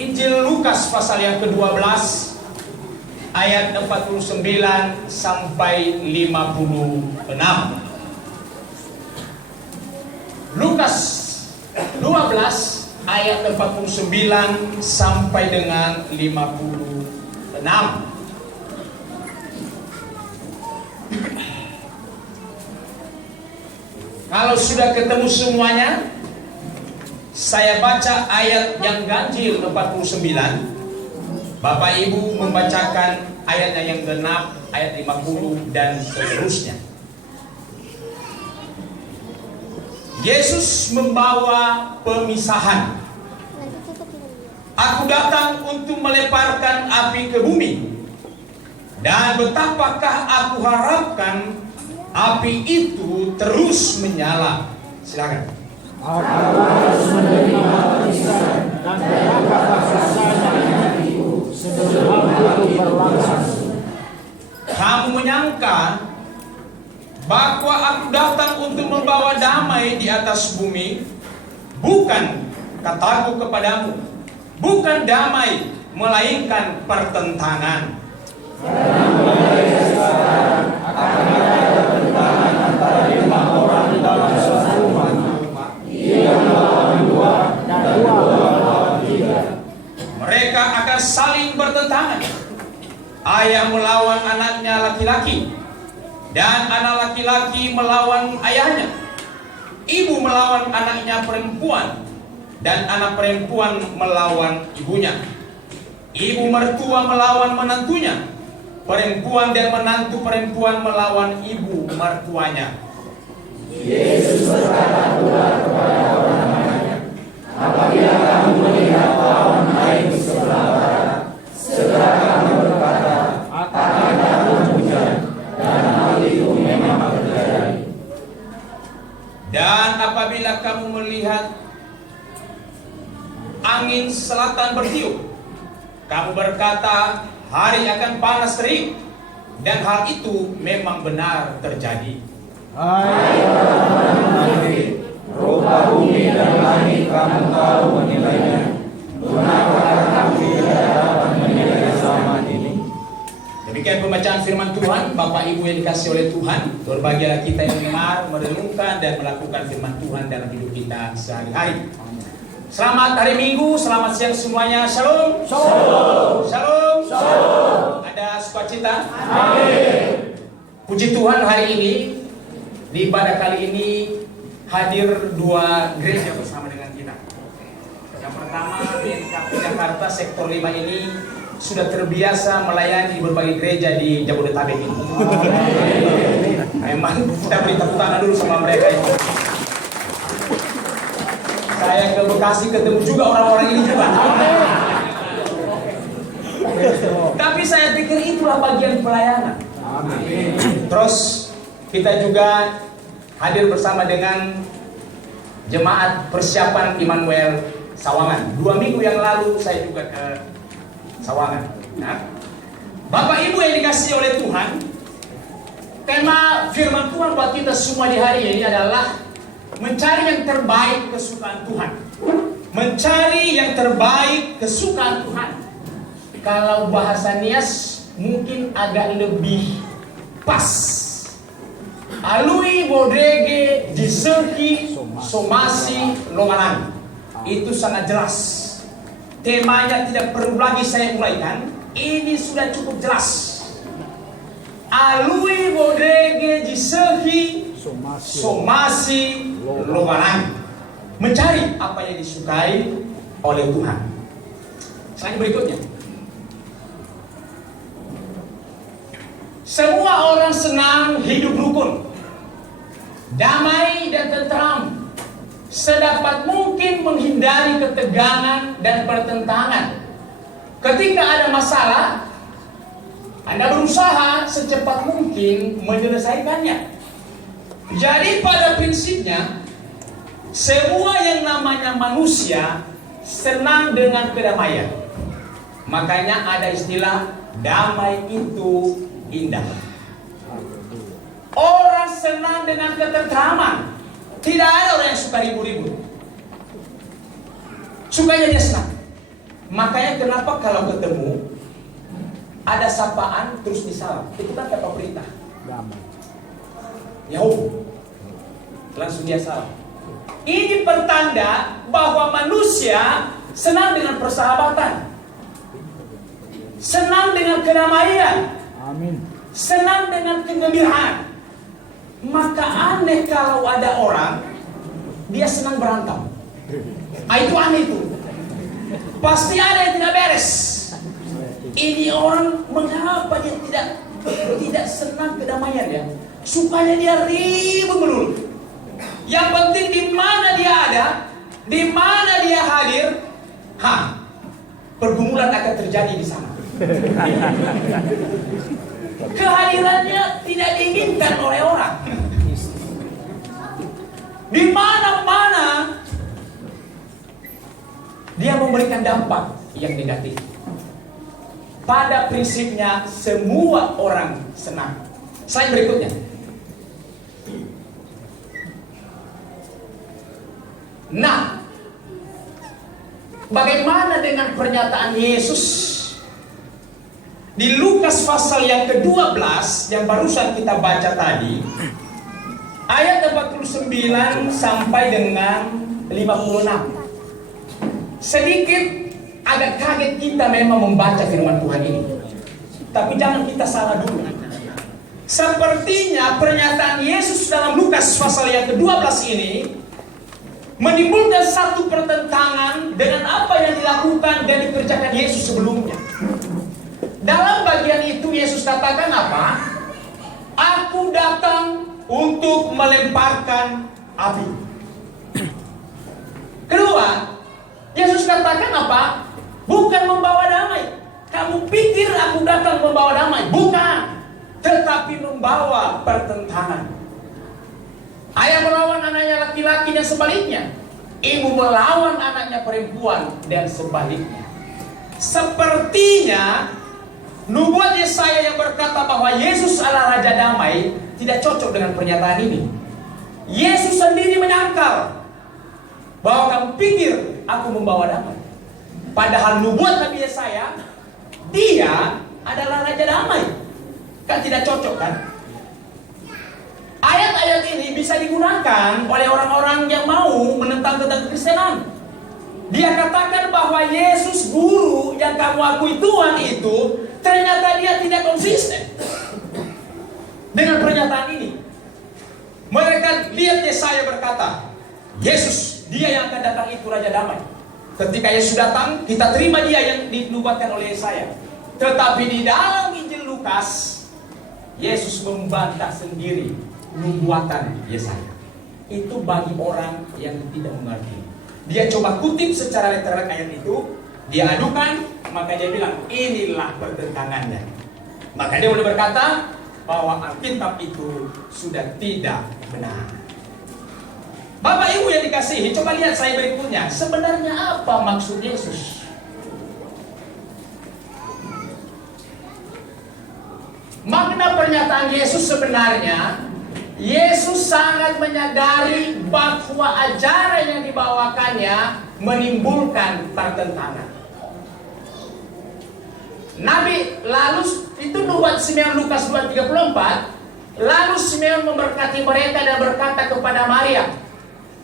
Injil Lukas pasal yang ke-12 ayat 49 sampai 56. Lukas 12 ayat 49 sampai dengan 56. Kalau sudah ketemu semuanya, saya baca ayat yang ganjil 49. Bapak Ibu membacakan ayatnya yang genap, ayat 50 dan seterusnya. Yesus membawa pemisahan. Aku datang untuk meleparkan api ke bumi. Dan betapakah aku harapkan api itu terus menyala. Silakan. Aku harus menerima pemisahan dan betapakah rasanya hatiku sebelum itu berlangsung. Kamu menyangka bahwa aku datang untuk membawa damai di atas bumi? Bukan, kataku kepadamu, bukan damai, melainkan pertentangan. Karena mulai sekarang akan ada pertentangan antara 5 orang dalam suatu rumah. Ia melawan 2 dan 2 melawan 3. Mereka akan saling bertentangan. Ayah melawan anaknya laki-laki, dan anak laki-laki melawan ayahnya. Ibu melawan anaknya perempuan, dan anak perempuan melawan ibunya. Ibu mertua melawan menantunya. Perempuan dan menantu perempuan melawan ibu mertuanya. Yesus berkata pula kepada orang-orangnya, apabila kamu melihat lawan lain di sebelah barat, segera kamu berkata, akan datang hujan, dan hal itu memang terjadi. Dan apabila kamu melihat angin selatan bertiup, kamu berkata, hari akan panas terik, dan hal itu memang benar terjadi. Hai orang-orang munafik, rupa bumi dan langit kamu tahu menilainya. Mengapa kamu tidak dapat menilai zaman ini? Demikian pembacaan firman Tuhan. Bapak Ibu yang dikasih oleh Tuhan, berbahagialah kita yang mendengar, merenungkan, dan melakukan firman Tuhan dalam hidup kita sehari-hari. Selamat hari Minggu, selamat siang semuanya. Shalom. Shalom. Shalom. Shalom. Ada sukacita? Amin. Puji Tuhan, hari ini di ibadah kali ini hadir 2 gereja bersama dengan kita. Yang pertama di KP Jakarta sektor 5 ini sudah terbiasa melayani berbagai gereja di Jabodetabek ini. Memang kita beri tepuk tangan dulu sama mereka itu. Saya ke Bekasi ketemu juga orang-orang ini juga. Tapi saya pikir itulah bagian pelayanan. Terus kita juga hadir bersama dengan jemaat persiapan Immanuel Sawangan. 2 minggu yang lalu saya juga ke Sawangan. Nah, Bapak Ibu yang dikasihi oleh Tuhan, tema firman Tuhan buat kita semua di hari ini adalah mencari yang terbaik kesukaan Tuhan. Mencari yang terbaik kesukaan Tuhan. Kalau bahasa Nias mungkin agak lebih pas. Alui bodrege diseki somasi lomanan. Itu sangat jelas. Temanya tidak perlu lagi saya uraikan. Ini sudah cukup jelas. Alui bodrege diseki somasi lomanan. Mencari apa yang disukai oleh Tuhan. Slide berikutnya. Semua orang senang hidup rukun, damai dan tentram, sedapat mungkin menghindari ketegangan dan pertentangan. Ketika ada masalah, Anda berusaha secepat mungkin menyelesaikannya. Jadi pada prinsipnya, semua yang namanya manusia senang dengan kedamaian. Makanya ada istilah damai itu indah. Orang senang dengan ketentraman. Tidak ada orang yang suka ribut-ribut. Sukanya dia senang. Makanya kenapa kalau ketemu ada sapaan terus disalam, itu kan kata perintah. Yahoo, langsung dia salam. Ini pertanda bahwa manusia senang dengan persahabatan, senang dengan kedamaian, Amin. senang dengan kegembiraan. Maka aneh kalau ada orang dia senang berantem. Itu aneh itu. Pasti ada yang tidak beres. Ini orang mengapa dia tidak senang kedamaian ya? Supaya dia ribut melulu. Yang penting di mana dia ada, di mana dia hadir, pergumulan akan terjadi di sana. Kehadirannya tidak diinginkan oleh orang. Di mana-mana dia memberikan dampak yang negatif. Pada prinsipnya semua orang senang. Slide berikutnya. Nah, bagaimana dengan pernyataan Yesus di Lukas pasal yang ke-12 yang barusan kita baca tadi, ayat 49 sampai dengan 56. Sedikit agak kaget kita memang membaca firman Tuhan ini. Tapi jangan kita salah dulu. Sepertinya pernyataan Yesus dalam Lukas pasal yang ke-12 ini menimbulkan satu pertentangan dengan apa yang dilakukan dan dikerjakan Yesus sebelumnya. Dalam bagian itu Yesus katakan apa? Aku datang untuk melemparkan api. Kedua, Yesus katakan apa? Bukan membawa damai. Kamu pikir aku datang membawa damai? Bukan. Tetapi membawa pertentangan. Ayah melawan anaknya laki-laki dan sebaliknya. Ibu melawan anaknya perempuan dan sebaliknya. Sepertinya nubuat Yesaya yang berkata bahwa Yesus adalah Raja Damai tidak cocok dengan pernyataan ini. Yesus sendiri menyangkal bahwa kamu pikir aku membawa damai. Padahal nubuat Nabi Yesaya, dia adalah Raja Damai. Kan tidak cocok kan? Ayat-ayat ini bisa digunakan oleh orang-orang yang mau menentang tentang Kristenan. Dia katakan bahwa Yesus guru yang kamu akui Tuhan itu ternyata dia tidak konsisten dengan pernyataan ini. Mereka lihat Yesaya berkata, Yesus dia yang akan datang itu Raja Damai. Ketika Yesus datang, kita terima dia yang dinubuatkan oleh Yesaya. Tetapi di dalam Injil Lukas, Yesus membantah sendiri nubuatan Yesaya. Itu bagi orang yang tidak mengerti. Dia coba kutip secara literal ayat itu, dia adukan, maka dia bilang inilah pertentangannya. Maka dia boleh berkata bahwa Alkitab itu sudah tidak benar. Bapak Ibu yang dikasihi, coba lihat saya berikutnya. Sebenarnya apa maksud Yesus? Makna pernyataan Yesus sebenarnya, Yesus sangat menyadari bahwa ajaran yang dibawakannya menimbulkan pertentangan. Nabi lalu itu nubuat Simeon Lukas 2:34. Lalu Simeon memberkati mereka dan berkata kepada Maria,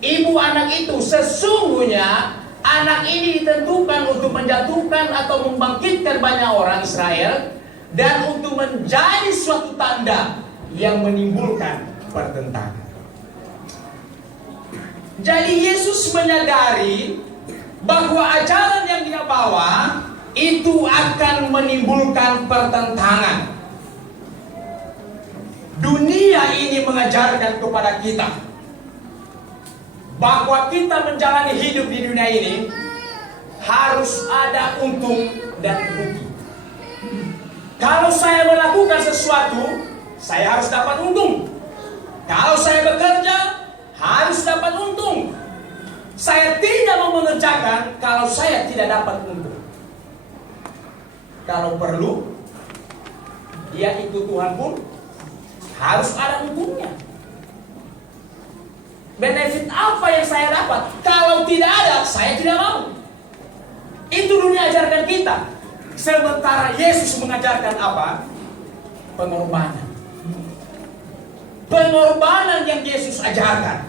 ibu anak itu, sesungguhnya anak ini ditentukan untuk menjatuhkan atau membangkitkan banyak orang Israel dan untuk menjadi suatu tanda yang menimbulkan pertentangan. Jadi Yesus menyadari bahwa ajaran yang dia bawa itu akan menimbulkan pertentangan. Dunia ini mengajarkan kepada kita bahwa kita menjalani hidup di dunia ini harus ada untung dan rugi. Kalau saya melakukan sesuatu, saya harus dapat untung. Kalau saya bekerja, harus dapat untung. Saya tidak mau mengerjakan kalau saya tidak dapat untung. Kalau perlu, dia ikut Tuhan pun harus ada untungnya. Benefit apa yang saya dapat? Kalau tidak ada, saya tidak mau. Itu dunia ajarkan kita. Sementara Yesus mengajarkan apa? Pengorbanan. Pengorbanan yang Yesus ajarkan.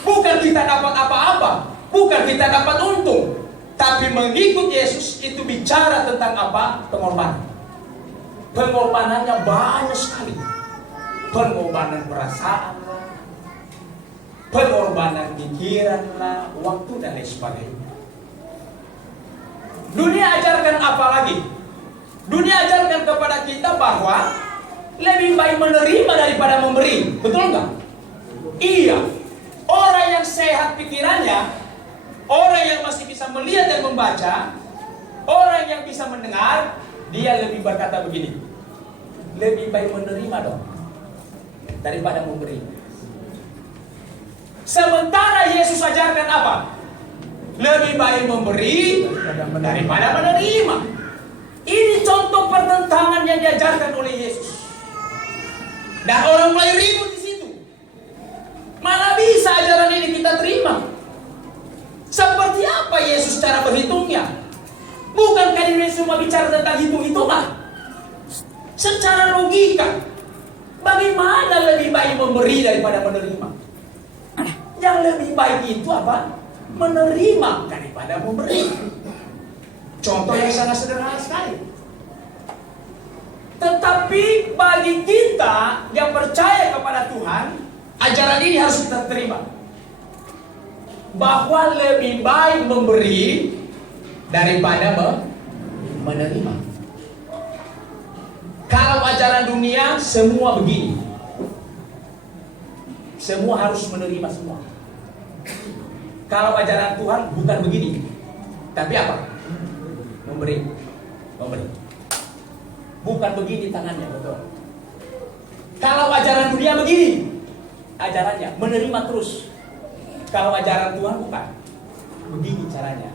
Bukan kita dapat apa-apa, bukan kita dapat untung, tapi mengikut Yesus itu bicara tentang apa? Pengorbanan. Pengorbanannya banyak sekali. Pengorbanan perasaan lah, pengorbanan pikiran lah, waktu dan lain sebagainya. Dunia ajarkan apa lagi? Dunia ajarkan kepada kita bahwa lebih baik menerima daripada memberi. Betul nggak? Iya. Orang yang sehat pikirannya, orang yang masih bisa melihat dan membaca, orang yang bisa mendengar, dia lebih berkata begini, lebih baik menerima dong daripada memberi. Sementara Yesus ajarkan apa? Lebih baik memberi daripada menerima. Ini contoh pertentangan yang diajarkan oleh Yesus. Dan orang mulai ribut di situ. Mana bisa ajaran ini kita terima? Seperti apa Yesus cara berhitungnya? Bukankah ini semua bicara tentang hitung-hitungan? Secara logika, bagaimana lebih baik memberi daripada menerima? Yang lebih baik itu apa? Menerima daripada memberi. Contoh yang sangat sederhana sekali. Tetapi bagi kita yang percaya kepada Tuhan, ajaran ini harus kita terima. Bahwa lebih baik memberi daripada menerima. Kalau ajaran dunia semua begini. Semua harus menerima semua. Kalau ajaran Tuhan bukan begini. Tapi apa? Memberi. Memberi. Bukan begini tangannya, betul. Kalau ajaran dunia begini, ajarannya menerima terus. Kalau ajaran Tuhan bukan. Begini caranya.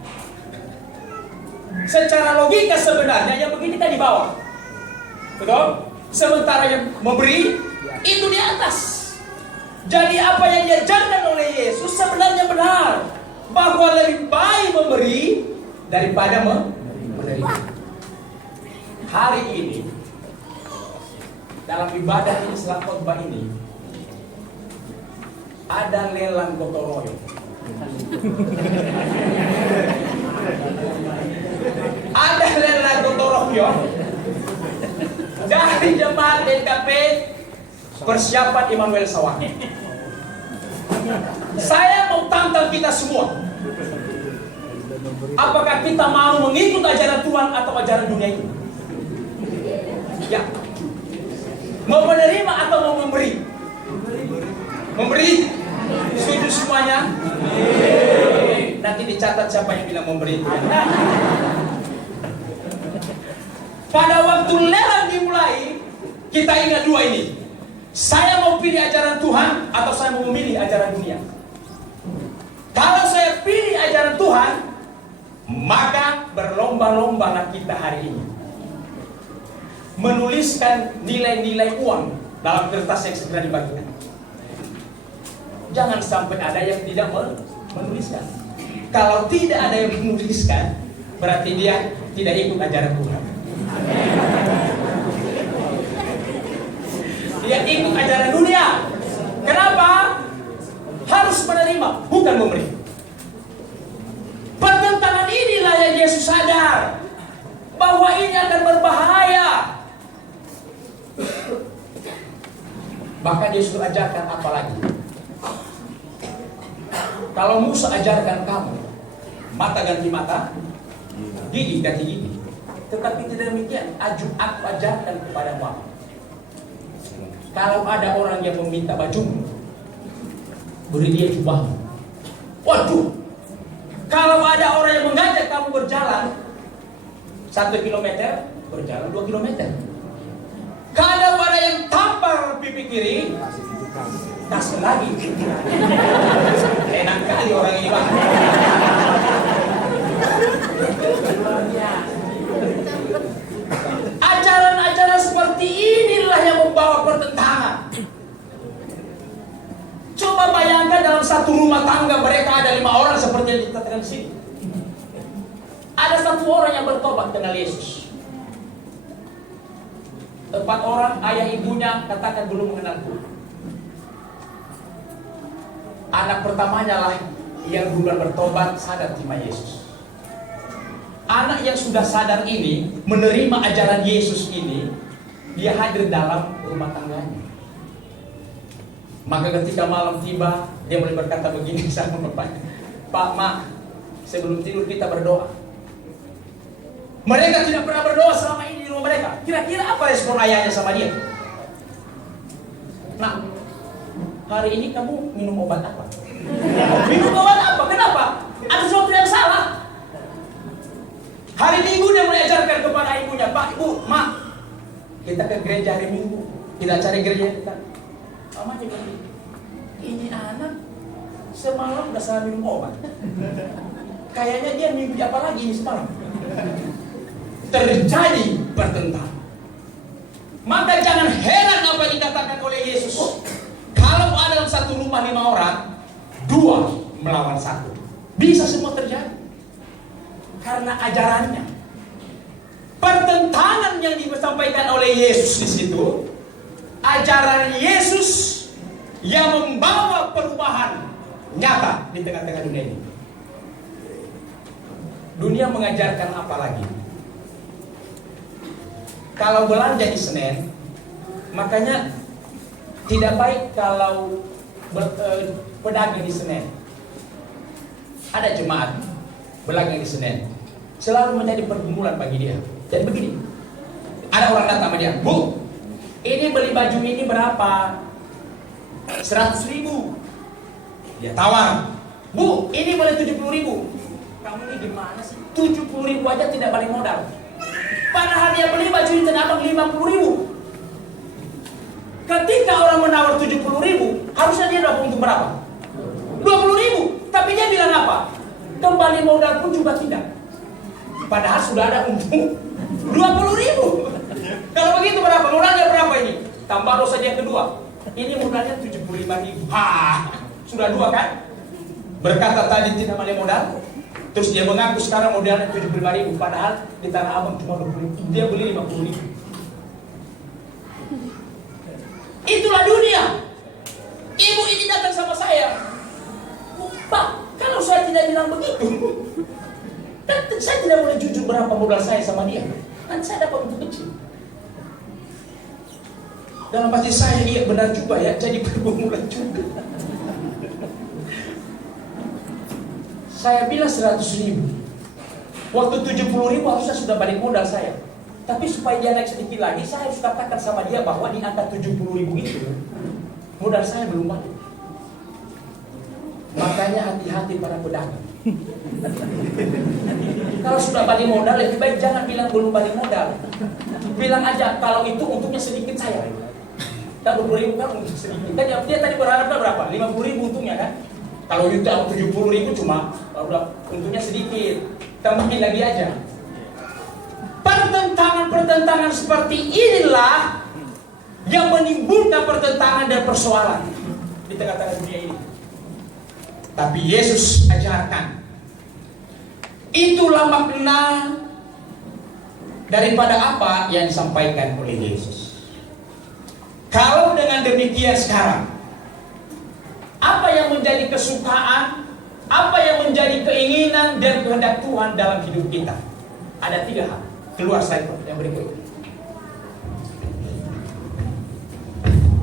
Secara logika sebenarnya yang begini kan di bawah. Betul? Sementara yang memberi itu di atas. Jadi apa yang diajarkan oleh Yesus sebenarnya benar. Bahwa lebih baik memberi daripada menerima. Hari ini dalam ibadah ini, setelah khotbah ini, ada lelang gotong royong. Ada lelang gotong royong dari jemaat DKP persiapan Immanuel Sawah. Saya mau tantang kita semua. Apakah kita mau mengikut ajaran Tuhan atau ajaran dunia ini? Ya. Mau menerima atau mau memberi? Memberi? Setuju semuanya? Nanti dicatat siapa yang bilang memberi. Pada waktu lelang dimulai, kita ingat dua ini. Saya mau pilih ajaran Tuhan atau saya mau memilih ajaran dunia? Kalau saya pilih ajaran Tuhan, maka berlomba-lombalah kita hari ini menuliskan nilai-nilai uang dalam kertas yang segera dibagikan. Jangan sampai ada yang tidak menuliskan. Kalau tidak ada yang menuliskan, berarti dia tidak ikut ajaran Tuhan. Dia ikut ajaran dunia. Kenapa? Harus menerima, bukan memberi. Pertentangan inilah yang Yesus sadar bahwa ini akan berbahaya. Bahkan Yesus ajarkan apa lagi? Kalau Musa ajarkan kamu, mata ganti mata, gigi ganti gigi. Tetapi tidak demikian, aku ajarkan kepada kamu. Kalau ada orang yang meminta bajumu, beri dia jubahmu. Waduh, kalau ada orang yang mengajak kamu berjalan 1 kilometer, berjalan 2 kilometer. Kalau ada yang tampar pipi kiri, kasih lagi. Enak kali orang ini, Bang. Ajaran-ajaran seperti inilah yang membawa pertentangan. Coba bayangkan dalam satu rumah tangga mereka ada 5 orang seperti yang dikatakan di sini. satu orang yang bertobat kenal Yesus. 4 orang ayah ibunya katakan belum mengenal Tuhan. Anak pertamanya lah yang duluan bertobat, sadar terima Yesus. Anak yang sudah sadar ini, menerima ajaran Yesus ini, dia hadir dalam rumah tangganya. Maka ketika malam tiba, dia mulai berkata begini sama bapaknya, Pak, Ma, sebelum tidur kita berdoa. Mereka tidak pernah berdoa selama ini di rumah mereka. Kira-kira apa respon ayahnya sama dia? Nah, hari ini kamu minum obat apa? Minum obat apa? Kenapa? Ada sesuatu yang salah. Hari Minggu dia mengajarkan kepada ibunya, Pak, Ibu, Ma, kita ke gereja hari Minggu. Kita cari gereja yang dekat. Mama juga ini anak semalam udah salah minum obat. Kayaknya dia mimpi apa lagi ini semalam. Terjadi pertentangan. Maka jangan heran apa yang dikatakan oleh Yesus. Kalau ada dalam satu rumah 5 orang, 2 melawan 1. Bisa semua terjadi. Karena ajarannya. Pertentangan yang disampaikan oleh Yesus di situ, ajaran Yesus yang membawa perubahan nyata di tengah-tengah dunia ini. Dunia mengajarkan apa lagi? Kalau belanja di Senen, makanya tidak baik kalau pedagang di Senen. Ada jemaat berdagang di Senen, selalu menjadi pergumulan bagi dia. Dan begini, ada orang datang sama dia, Bu, ini beli baju ini berapa? 100.000. Dia tawar, Bu, ini boleh 70.000. Kamu ini gimana sih? 70.000 aja tidak balik modal. Padahal dia beli baju di Tanah Abang 50.000. Ketika orang menawar 70.000, harusnya dia dapat untung berapa? 20.000. Tapi dia bilang apa? Kembali modal pun juga tidak. Padahal sudah ada untung 20.000. Kalau begitu berapa? Modalnya berapa ini? Tambah dosa dia kedua. Ini modalnya 75.000. Sudah 2 kan? Berkata tadi tidak balik modal. Terus dia mengaku sekarang modalnya 75.000. Padahal di Tanah Abang cuma 20.000. Dia beli 50.000. Itulah dunia. Ibu ini datang sama saya, Pak, kalau saya tidak bilang begitu, kan saya tidak boleh jujur berapa modal saya sama dia. Kan saya dapat untung kecil. Dalam hati saya, iya benar juga ya, jadi pergumulan juga. Saya bilang 100.000. Waktu 70.000 harusnya sudah balik modal saya. Tapi supaya dia naik sedikit lagi, saya harus katakan sama dia bahwa di angka 70.000 itu modal saya belum balik. Makanya hati-hati para pedagang. Kalau sudah balik modal, lebih baik jangan bilang belum balik modal. Bilang aja kalau itu untungnya sedikit saya. Tak 20.000 kan untung sedikit. Kan dia tadi berharapnya berapa? 50.000 untungnya kan? Kalau itu 70.000 cuma untungnya sedikit. Tambahin lagi aja. Pertentangan seperti inilah yang menimbulkan pertentangan dan persoalan di tengah-tengah dunia ini. Tapi Yesus ajarkan, itulah makna daripada apa yang disampaikan oleh Yesus. Kalau dengan demikian sekarang, apa yang menjadi kesukaan, apa yang menjadi keinginan dan kehendak Tuhan dalam hidup kita? Ada 3 hal. Keluar slide yang berikut.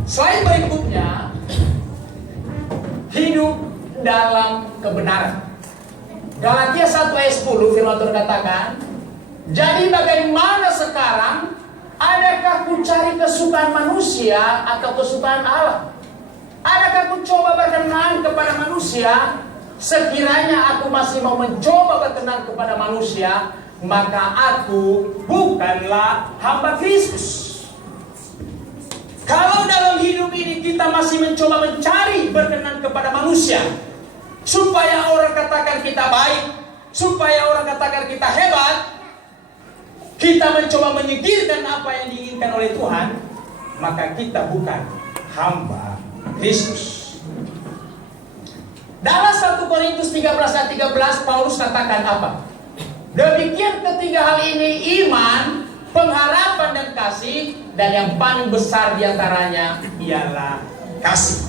Slide berikutnya, hidup dalam kebenaran. Galatia 1 ayat 10 firman Tuhan katakan, jadi bagaimana sekarang? Adakah ku cari kesukaan manusia atau kesukaan Allah? Adakah ku coba berkenan kepada manusia? Sekiranya aku masih mau mencoba berkenan kepada manusia, maka aku bukanlah hamba Kristus. Kalau dalam hidup ini kita masih mencoba mencari berkenan kepada manusia, supaya orang katakan kita baik, supaya orang katakan kita hebat, kita mencoba menyingkirkan apa yang diinginkan oleh Tuhan, maka kita bukan hamba Kristus. Dalam 1 Korintus 13 ayat 13, Paulus katakan apa? Demikian ketiga hal ini, iman, pengharapan dan kasih, dan yang paling besar diantaranya ialah kasih.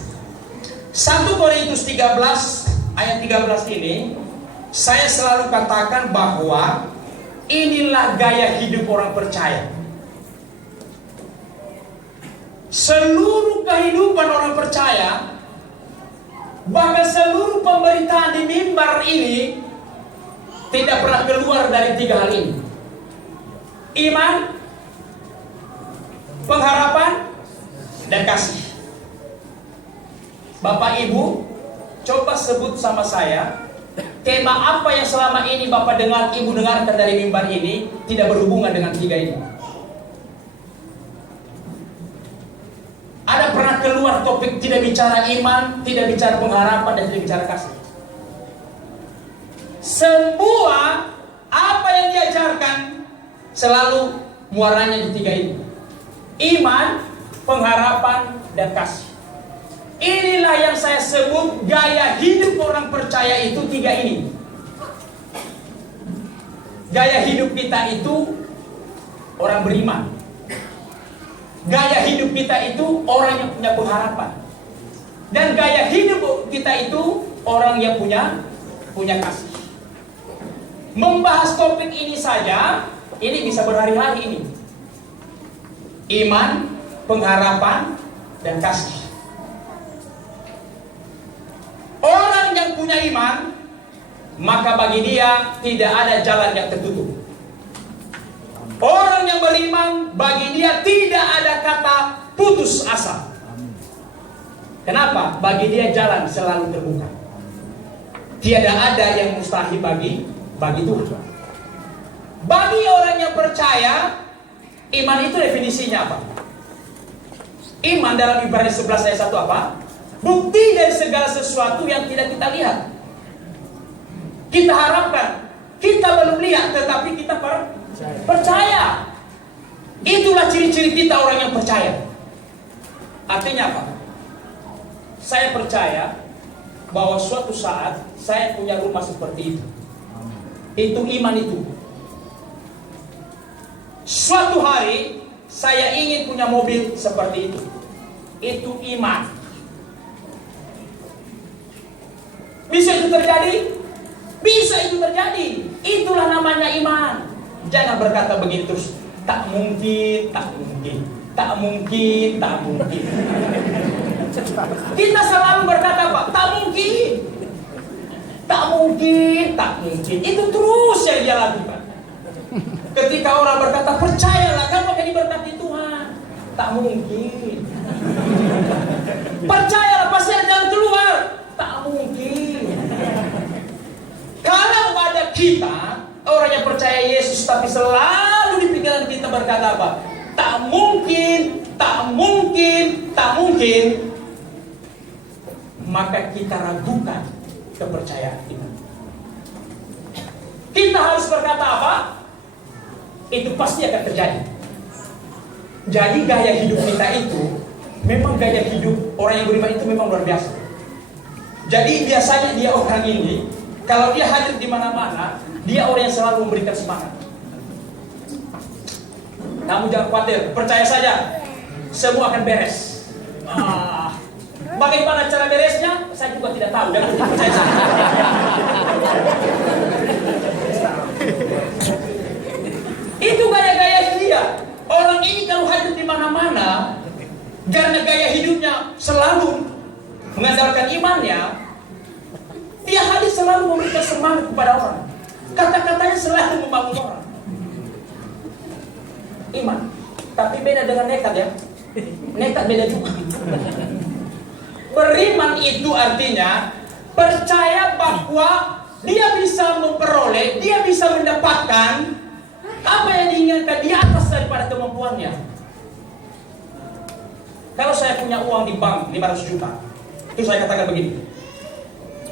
1 Korintus 13 ayat 13 ini saya selalu katakan bahwa inilah gaya hidup orang percaya. Seluruh kehidupan orang percaya, bahkan seluruh pemberitaan di mimbar ini tidak pernah keluar dari tiga hal ini: iman, pengharapan, dan kasih. Bapak Ibu, coba sebut sama saya tema apa yang selama ini Bapak dengar, Ibu dengarkan dari mimbar ini tidak berhubungan dengan tiga ini. Ada pernah keluar topik tidak bicara iman, tidak bicara pengharapan, dan tidak bicara kasih? Semua apa yang diajarkan selalu muaranya di tiga ini: iman, pengharapan, dan kasih. Inilah yang saya sebut gaya hidup orang percaya itu tiga ini. Gaya hidup kita itu orang beriman. Gaya hidup kita itu orang yang punya pengharapan. Dan gaya hidup kita itu orang yang punya kasih. Membahas topik ini saja, ini bisa berhari-hari ini. Iman, pengharapan, dan kasih. Orang yang punya iman, maka bagi dia tidak ada jalan yang tertutup. Orang yang beriman, bagi dia tidak ada kata putus asa. Kenapa? Bagi dia jalan selalu terbuka. Tiada ada yang mustahil bagi Tuhan. Bagi orang yang percaya, iman itu definisinya apa? Iman dalam Ibrani 11 ayat 1 apa? Bukti dari segala sesuatu yang tidak kita lihat. Kita harapkan, kita belum lihat, tetapi kita percaya. Itulah ciri-ciri kita orang yang percaya. Artinya apa? Saya percaya bahwa suatu saat saya punya rumah seperti itu. Itu iman itu. Suatu hari saya ingin punya mobil seperti itu. Itu iman. Bisa itu terjadi? Bisa itu terjadi. Itulah namanya iman. Jangan berkata begitu terus. Tak mungkin, tak mungkin, tak mungkin, tak mungkin. Kita selalu berkata apa? Tak mungkin, tak mungkin, tak mungkin. Itu terus yang dia lakukan. Ketika orang berkata percayalah, kamu akan diberkati Tuhan. Tak mungkin. Percayalah, pasti ada jalan keluar. Tak mungkin. Kalau ada kita orang yang percaya Yesus, tapi selalu di pikiran kita berkata apa? Tak mungkin, tak mungkin, tak mungkin. Maka kita ragukan kepercayaan kita. Kita harus berkata apa? Itu pasti akan terjadi. Jadi gaya hidup kita itu memang gaya hidup orang yang beriman itu memang luar biasa. Jadi biasanya dia orang ini, kalau dia hadir di mana-mana, dia orang yang selalu memberikan semangat. Kamu jangan khawatir, percaya saja, semua akan beres. Bagaimana cara beresnya? Saya juga tidak tahu, dan percaya saja. Itu gaya-gaya dia. Orang ini kalau hadir di mana-mana, karena gaya hidupnya selalu mengandalkan imannya, dia hadir selalu memberikan semangat kepada orang. Kata-katanya selalu membangun orang. Iman. Tapi beda dengan nekat ya. Nekat beda juga. Beriman itu artinya percaya bahwa dia bisa memperoleh, dia bisa mendapatkan apa yang diinginkan di atas daripada kemampuannya. Kalau saya punya uang di bank 500 juta, itu saya katakan begini,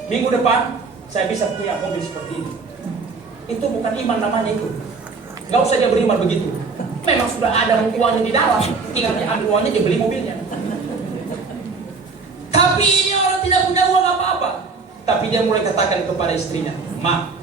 minggu depan saya bisa punya mobil seperti ini. Itu bukan iman namanya itu. Gak usah dia beriman begitu. Memang sudah ada uangnya di dalam, tinggal dia ambil uangnya, dia beli mobilnya. Tapi ini orang tidak punya uang apa-apa. Tapi dia mulai katakan kepada istrinya, "Ma,